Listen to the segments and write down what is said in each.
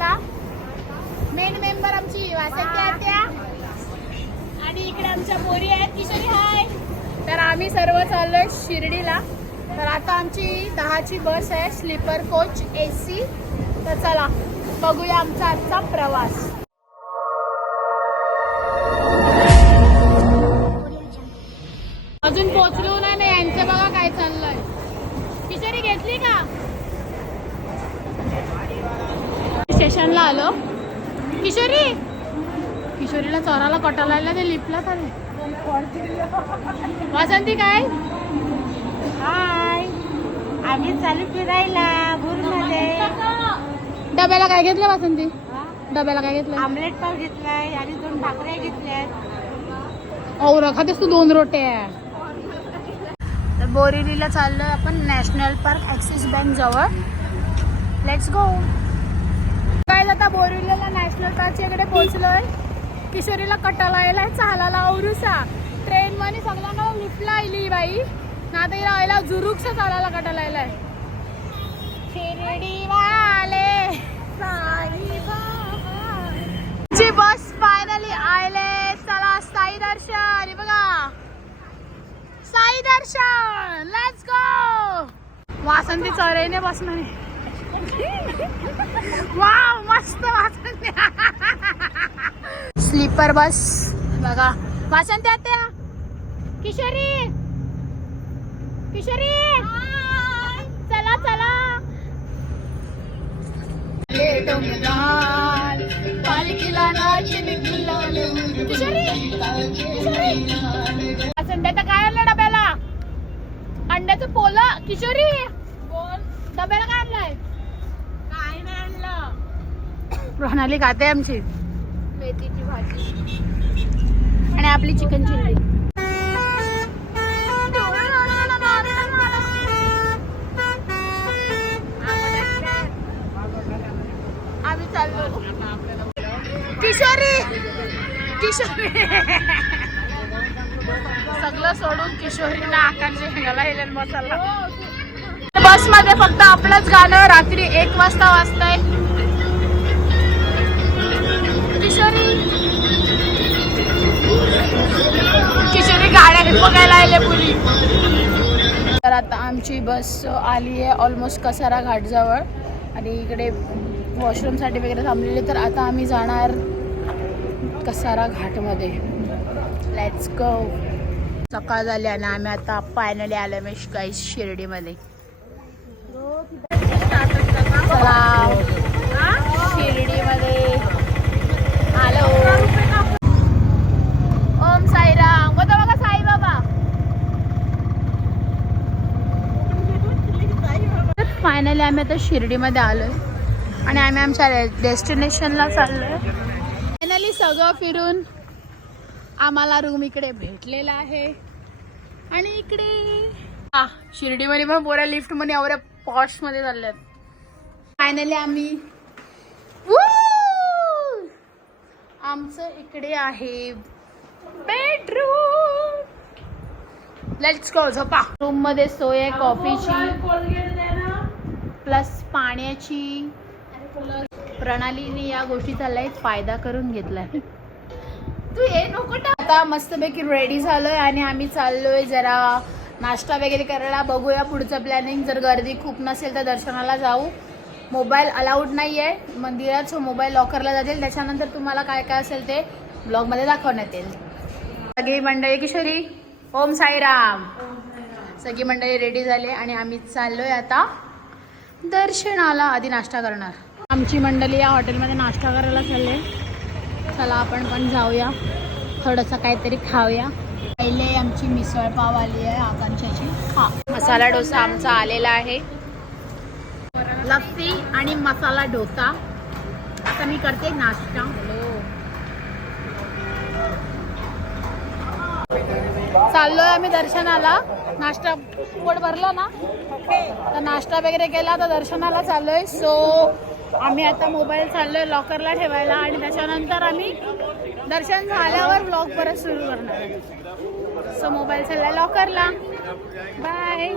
आपला main member आमची वासंती आणि इकडे आमच्या पोरी आहेत. किशोरी हाय तर आम्ही सर्व चाललोय शिर्डीला. तर आता आमची दहाची बस आहे. स्लीपर कोच ए सी तर चला बघूया आमचा आजचा प्रवास. अजून पोहोचलो नाही ना यांचं बघा काय चाललंय. किशोरी घेतली का? स्टेशनला आलो. किशोरी? किशोरीला चोराला कटाला ते लिपला तर वासंती काय? हाय. आम्ही चालू फिरायला मध्ये डब्याला काय घेतलं वासंती? डब्याला काय घेतलं? आमलेट पाव घेतलाय आणि दोन भाकऱ्या घेतल्यात. औ रखातेस तू दोन रोट्या. तर बोरिवलीला चाललोय आपण नॅशनल पार्क ॲक्सिस बँक जवळ. लेट्स गो काय आता बोरिवलीला नॅशनल पार्कच्या इकडे पोहोचलोय. किशोरीला कटाला यायला चालायला औरुसा. ट्रेन मध्ये सगळ्यांना लिफ्टला आली बाई. ना तर यायला जुरुकसा चालायला कटाला यायलाय वाले बस फायनली आले चला साई दर्शन. बघा. साई दर्शन. लेट्स गो वासंती चरेने बसणार. वाव मस्त वासंती स्लीपर बस. बघा. वाचन त्या त्या. किशोरी. किशोरी. चला चला. पालखीला किशोरी. किशोरी काय आणलं डब्याला? अंड्याचं पोलं. किशोरी डब्याला काय आणलंय काय नाही आणलं प्रणाली खाते आमची. मेथीची भाजी. आणि आपली चिकन चिल्ली आम्ही चाललो. किशोरी! किशोरी. सगळं सोडून किशोरीला आकांक्षा शेंगाला हेलेन मसाला. बसमध्ये फक्त आपलंच गाणं रात्री एक वाजता वाजतंय. किशोरी गाड्या बघायला आले मुली तर आता आमची बस आली आहे ऑलमोस्ट कसारा घाटजवळ आणि इकडे वॉशरूमसाठी वगैरे थांबलेले तर आता आम्ही जाणार कसारा घाटमध्ये. लेट्स गो सकाळ झाली आणि आम्ही आता फायनली आलो मी काही शिर्डीमध्ये. शिर्डीमध्ये आलो ओम साईराम होता बघा साईबाबा फायनली आम्ही आता शिर्डीमध्ये आलो आहे आणि आम्ही आमच्या डेस्टिनेशनला चाललो आहे फायनली सगळं फिरून आम्हाला रूम इकडे भेटलेला आहे. आणि इकडे हा शिर्डीमध्ये पण पोऱ्या लिफ्टमध्ये एवढ्या पॉशमध्ये चालल्यात. फायनली आम्ही आमचं इकडे आहे बेडरूम लेट्स गो झोपा. रूममध्ये सोय आहे कॉफीची प्लस पाण्याची प्रणालीने या गोष्टीचा झाल्या फायदा करून घेतलाय. तू हे नको आता मस्तपैकी रेडी झालोय आणि आम्ही चाललोय जरा नाश्ता वगैरे करायला. बघूया पुढचं प्लॅनिंग जर गर्दी खूप नसेल तर दर्शनाला जाऊ. मोबाईल अलाउड नाही आहे मंदिरात मोबाईल लॉकरला जातील. त्याच्यानंतर तुम्हाला काय काय असेल ते ब्लॉगमध्ये दाखवण्यात येईल. सगळी मंडळी किशोरी ओम साईराम. सगळी मंडळी रेडी झाली आणि आम्ही चाललोय आता. दर्शनाला आधी नाश्ता करणार. आमची मंडळी या हॉटेलमध्ये नाश्ता करायला चालले चला आपण पण जाऊया. थोडंसं काहीतरी खाऊया. पहिले आमची मिसळ पाव आली आहे आकांक्षाची. खा मसाला डोसा आमचा आलेला आहे. लस्सी आणि मसाला डोसा. आता मी करते नाश्ता. चाललोय आम्ही दर्शनाला. नाश्ता पोट भरलं ना? तर नाश्ता वगैरे केला तर दर्शनाला चाललोय. सो आम्ही आता मोबाईल चाललोय लॉकरला ठेवायला आणि त्याच्यानंतर आम्ही दर्शन झाल्यावर ब्लॉग परत सुरू करणार सो मोबाईल चाललाय लॉकरला बाय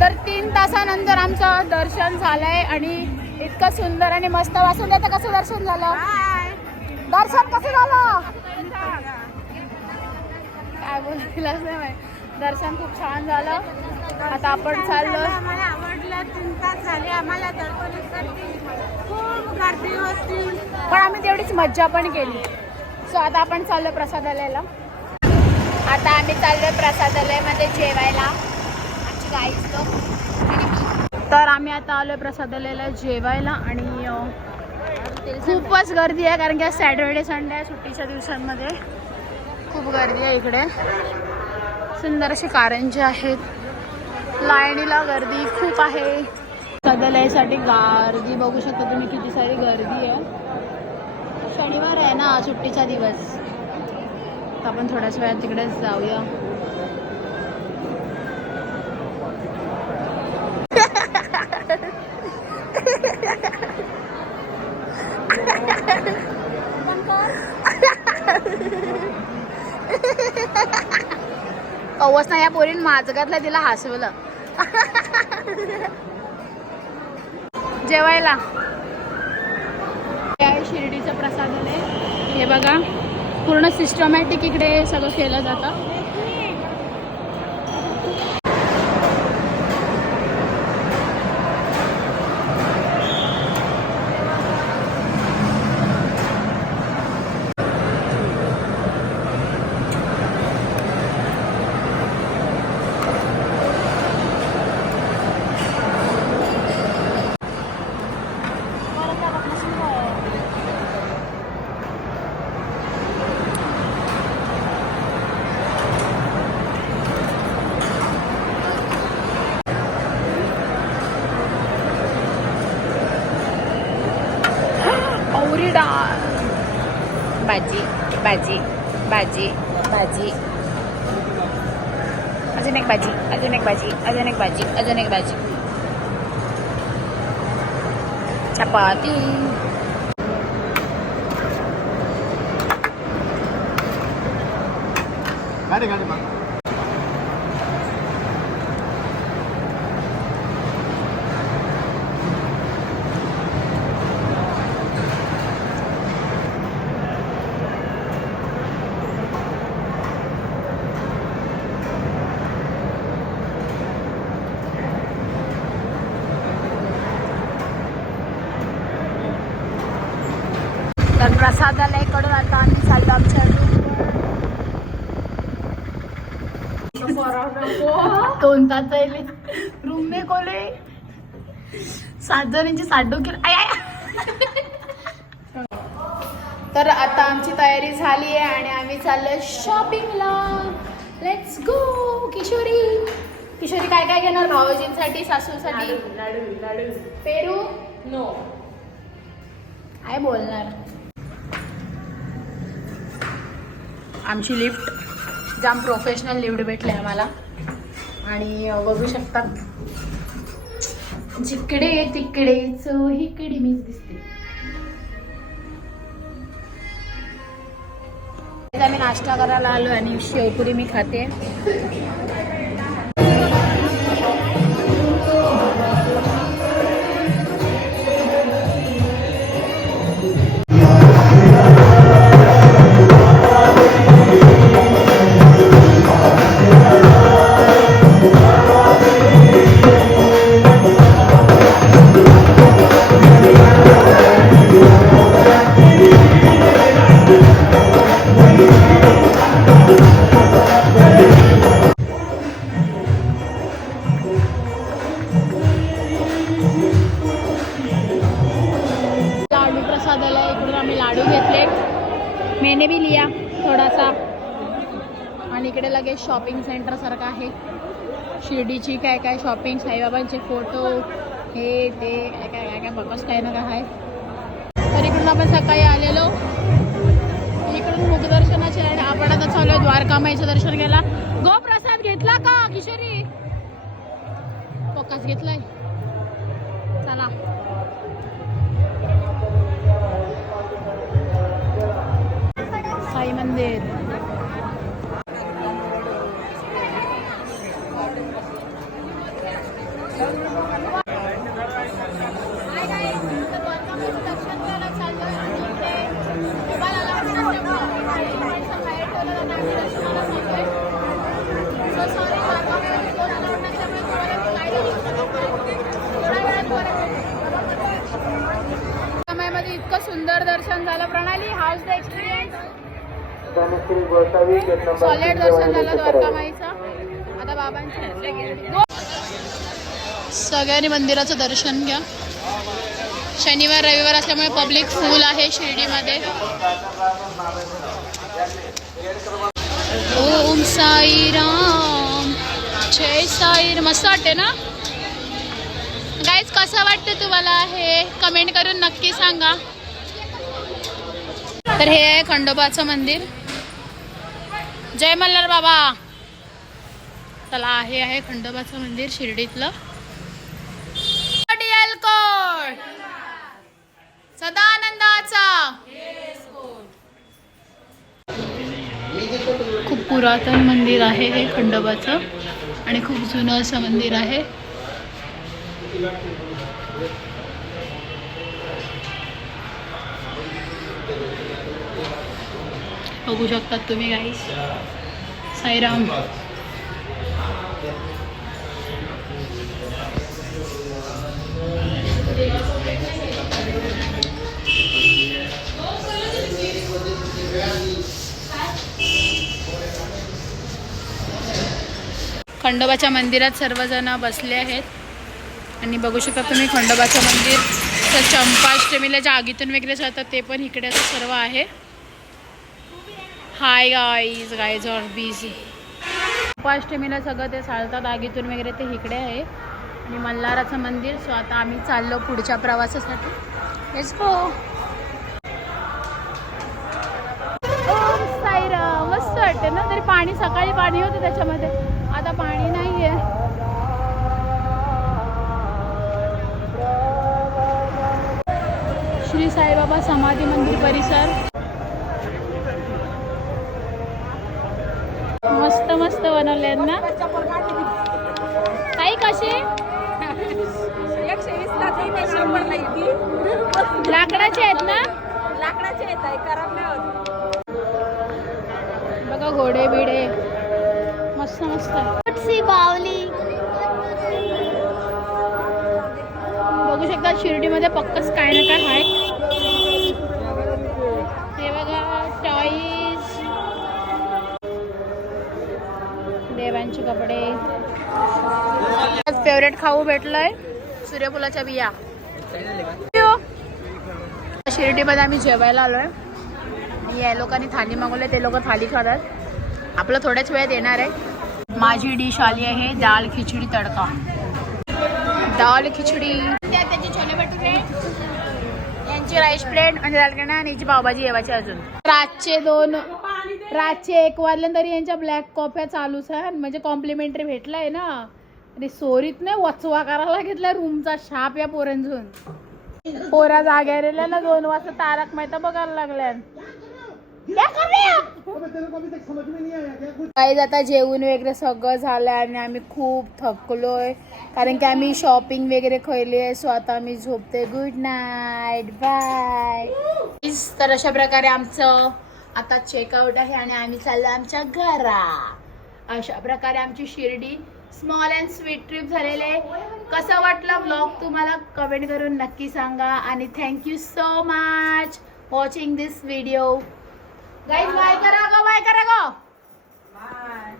तर तीन तासानंतर आमचं दर्शन झालंय आणि इतकं सुंदर आणि मस्त वाचून देतं कसं दर्शन झालं? दर्शन कसं झालं? काय बोलायलाच नाही. दर्शन खूप छान झालं. आता आपण चाललो. आम्हाला आवडलं तीन तास झाले आम्हाला खूप गर्दी होती. पण आम्ही तेवढीच मज्जा पण केली. सो आता आपण चाललो प्रसादालयाला. आता आम्ही चाललोय प्रसादालयामध्ये जेवायला. आमची गाईच तर आम्ही आता आलोय प्रसादालयाला जेवायला आणि खूपच गर्दी आहे कारण की आज सॅटर्डे संडे आहे सुट्टीच्या दिवसांमध्ये. खूप गर्दी आहे इकडे. सुंदर असे कारंजे आहेत. लाईनीला गर्दी खूप आहे. प्रसादालयासाठी गर्दी बघू शकता तुम्ही किती सारी गर्दी आहे. शनिवार आहे ना सुट्टीचा दिवस. आपण थोड्याच वेळात तिकडेच जाऊया. कवच ना या पोरीन माझगातला तिला हसवलं. जेवायला. हे प्रसाद आले हे बघा पूर्ण सिस्टमॅटिक इकडे सगळं केलं जातं. औरी डाळ भाजी भाजी भाजी भाजी अजून एक भाजी अजून एक भाजी अजून एक भाजी अजून एक भाजी चपाती गाडी तर प्रसादालयाकडून आता आम्ही चाललो आमच्या दोन तास जाईल रूम मे कोले. सात जणांची साठ डोकी आय, आय. तर आता आमची तयारी झाली आहे आणि आम्ही चाललोय शॉपिंगला लेट्स गो किशोरी. किशोरी काय काय घेणार भाऊजींसाठी सासूसाठी? पेरू? नो काय बोलणार. आमची लिफ्ट जाम प्रोफेशनल लिफ्ट भेटली आम्हाला. आणि बघू शकतात. जिकडे तिकडे इकडे मीच दिसते. आम्ही नाश्ता करायला आलो आणि शेवपुरी मी खाते. लाडू प्रसादाला इकडून आम्ही लाडू घेतले. मेने बी लिया थोडासा. आणि इकडे लगेच शॉपिंग सेंटर सारखं आहे. शिर्डीची काय काय शॉपिंग साईबाबांचे फोटो हे ते काय काय काय काय बघच काय ना काय आहे. तर इकडून आपण सकाळी आलेलो. इकडून मुखदर्शनाचे आणि आपण आता चालू द्वारकामाईचं दर्शन घ्यायला. गो प्रसाद घेतला का किशोरी? फोकस घेतलाय. चला. साई सॉलिड दर्शन झालं आता बाबांची सगळ्यांनी मंदिराचं दर्शन घ्या. शनिवार रविवार असल्यामुळे पब्लिक फुल आहे शिर्डीमध्ये. ओम साई राम. जय साई राम. मस्त वाटते ना? गाईज कसं वाटतं तुम्हाला हे? कमेंट करून नक्की सांगा. तर हे आहे खंडोबाचं मंदिर. जय मल्हार बाबा. चला हे आहे खंडोबाचं मंदिर शिर्डीतलं. DL सदानंदाचा. खूप पुरातन मंदिर आहे हे खंडोबाचं आणि खूप जुनं असं मंदिर आहे. बघू शकतात तुम्ही गाईस साईराम. खंडोबाच्या मंदिरात सर्वजण बसले आहेत. आणि बघू शकता तुम्ही खंडोबाचं मंदिर. तर चंपाष्टमीला ज्या आगीतून वगैरे जातात ते पण इकडे असं सर्व आहे. Hi guys guys are busy उपाष्टमीला सगळं ते चालतात. आगीतून वगैरे ते इकडे आहे. आणि मल्हाराचं मंदिर सो आता आम्ही चाललो पुढच्या प्रवासासाठी. Let's go Sairam. मस्त वाटते ना? तरी पाणी सकाळी पाणी होतं त्याच्यामध्ये. आता पाणी नाही आहे श्री साईबाबा समाधी मंदिर परिसर मस्त मस्त बनवले ना? काही कसे एकशे. लाकडाचे आहेत ना? लाकडाचे येत आहे खराब नाही होत बघा घोडे बिडे. मस्त मस्त. बावली? बघू शकता शिर्डीमध्ये पक्कच काय ना काय आहे. हे बघा टॉईज देवांचे कपडे. फेवरेट खाऊ भेटलंय सूर्यफुलाच्या बिया. शिर्डीमध्ये आम्ही जेवायला आलोय. मी या लोकांनी थाली मागवले ते लोक थाली खातात. आपलं थोड्याच वेळात येणार आहे. माझी डिश आली आहे दाल खिचडी तडका. दाल खिचडी. त्याची छोले भटुरे यांची राईस प्लेट आणि दालकणा आणि याची पावभाजी येवायची अजून. रातचे दोन रातचे एक वाजल्यानंतर तरी यांच्या ब्लॅक कॉफ्या चालूच आहे म्हणजे कॉम्प्लिमेंटरी भेटलाय ना. आणि सोरीत नाही वचवा करायला घेतला रूमचा शाप या पोरांजून पोरा जाग्या राहिल्या ना दोन वाजता तारक मेहता बघायला लागल्या काही आता जेवण वगैरे सगळं झालं आणि आम्ही खूप थकलोय. कारण की आम्ही शॉपिंग वगैरे केली आहे. सो आता आम्ही झोपते गुड नाईट बाय तर अशा प्रकारे आमचं आता चेकआउट आहे आणि आम्ही चाललो आमच्या घरा अशा प्रकारे आमची Shirdi small and sweet trip झालेले कसं वाटलं ब्लॉग तुम्हाला कमेंट करून नक्की सांगा आणि thank you so much watching this video guys bye करा गो बाय करा गो. बाय